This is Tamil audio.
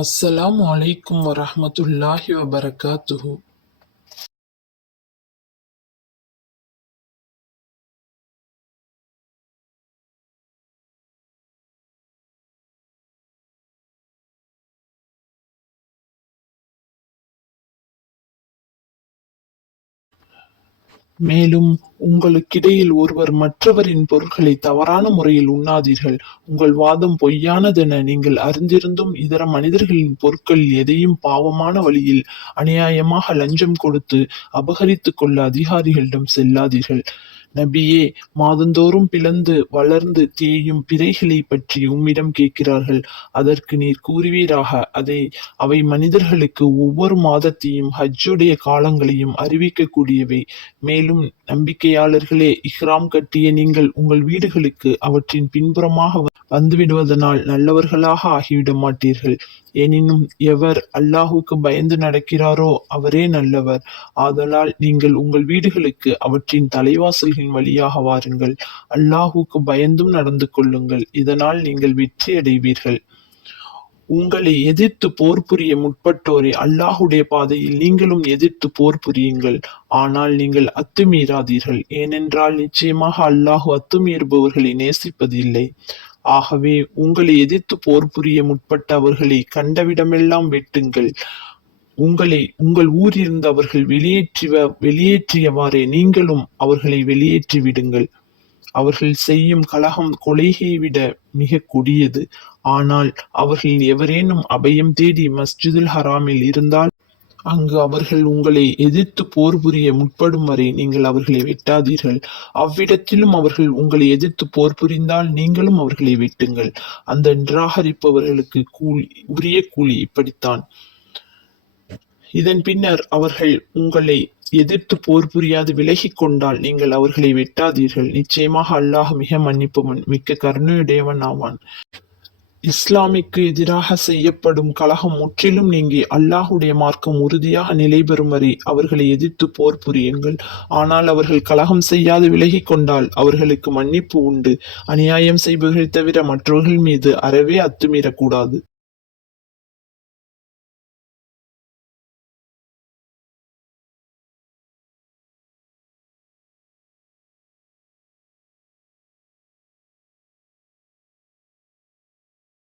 அஸ்ஸலாமு அலைக்கும் வரஹ்மத்துல்லாஹி வபரகாத்துஹு. மேலும் உங்களுக்கிடையில் ஒருவர் மற்றவரின் பொருட்களை தவறான முறையில் உண்ணாதீர்கள். உங்கள் வாதம் பொய்யானதென நீங்கள் அறிந்திருந்தும் இதர மனிதர்களின் பொருட்களில் எதையும் பாவமான வழியில் அநியாயமாக லஞ்சம் கொடுத்து அபகரித்துக் கொள்ள அதிகாரிகளிடம் செல்லாதீர்கள். நபியே, மாதந்தோறும் பிளந்து வளர்ந்து தேயும் பிறைகளை பற்றி உம்மிடம் கேட்கிறார்கள். அதற்கு நீர் கூறுவீராக, அவை மனிதர்களுக்கு ஒவ்வொரு மாதத்தையும் ஹஜ்ஜுடைய காலங்களையும் அறிவிக்கக்கூடியவை. மேலும் நம்பிக்கையாளர்களே, இஹ்ராம் கட்டிய நீங்கள் உங்கள் வீடுகளுக்கு அவற்றின் பின்புறமாக வந்துவிடுவதனால் நல்லவர்களாக ஆகிவிட மாட்டீர்கள். எனினும் எவர் அல்லாஹுக்கு பயந்து நடக்கிறாரோ அவரே நல்லவர். ஆதலால் நீங்கள் உங்கள் வீடுகளுக்கு அவற்றின் தலைவாசல்களின் வழியாக வாருங்கள். அல்லாஹுக்கு பயந்தும் நடந்து கொள்ளுங்கள். இதனால் நீங்கள் வெற்றி அடைவீர்கள். உங்களை எதிர்த்து போர் புரிய முற்பட்டோரை அல்லாஹுடைய பாதையில் நீங்களும் எதிர்த்து போர் புரியுங்கள். ஆனால் நீங்கள் அத்துமீறாதீர்கள். ஏனென்றால் நிச்சயமாக அல்லாஹு அத்துமீறுபவர்களை நேசிப்பதில்லை. ஆகவே உங்களை எதிர்த்து போர் புரிய முற்பட்ட அவர்களை கண்டவிடமெல்லாம் வெட்டுங்கள். உங்களை உங்கள் ஊரிலிருந்து அவர்கள் வெளியேற்றியவாறே நீங்களும் அவர்களை வெளியேற்றி விடுங்கள். அவர்கள் செய்யும் கலகம் கொலையை விட மிக கொடியது. ஆனால் அவர்கள் எவரேனும் அபயம் தேடி மஸ்ஜிதுல் ஹராமில் இருந்தால் அங்கு அவர்கள் உங்களை எதிர்த்து போர் புரிய முற்படும் வரை நீங்கள் அவர்களை வெட்டாதீர்கள். அவ்விடத்திலும் அவர்கள் உங்களை எதிர்த்து போர் புரிந்தால் நீங்களும் அவர்களை வெட்டுங்கள். அந்த நிராகரிப்பவர்களுக்கு உரிய கூலி இப்படித்தான். இதன் பின்னர் அவர்கள் உங்களை எதிர்த்து போர் புரியாது விலகிக் கொண்டால் நீங்கள் அவர்களை வெட்டாதீர்கள். நிச்சயமாக அல்லாஹ் மிக மன்னிப்பவன், மிக்க கருணையுடையவன் ஆவான். இஸ்லாமிற்கு எதிராக செய்யப்படும் கலகம் முற்றிலும் நீங்கி அல்லாஹுடைய மார்க்கம் உறுதியாக நிலை பெறும் வரை அவர்களை எதிர்த்து போர் புரியுங்கள். ஆனால் அவர்கள் கலகம் செய்யாது விலகிக் கொண்டால் அவர்களுக்கு மன்னிப்பு உண்டு. அநியாயம் செய்பவர்கள் தவிர மற்றவர்கள் மீது அறவே அத்துமீறக்கூடாது.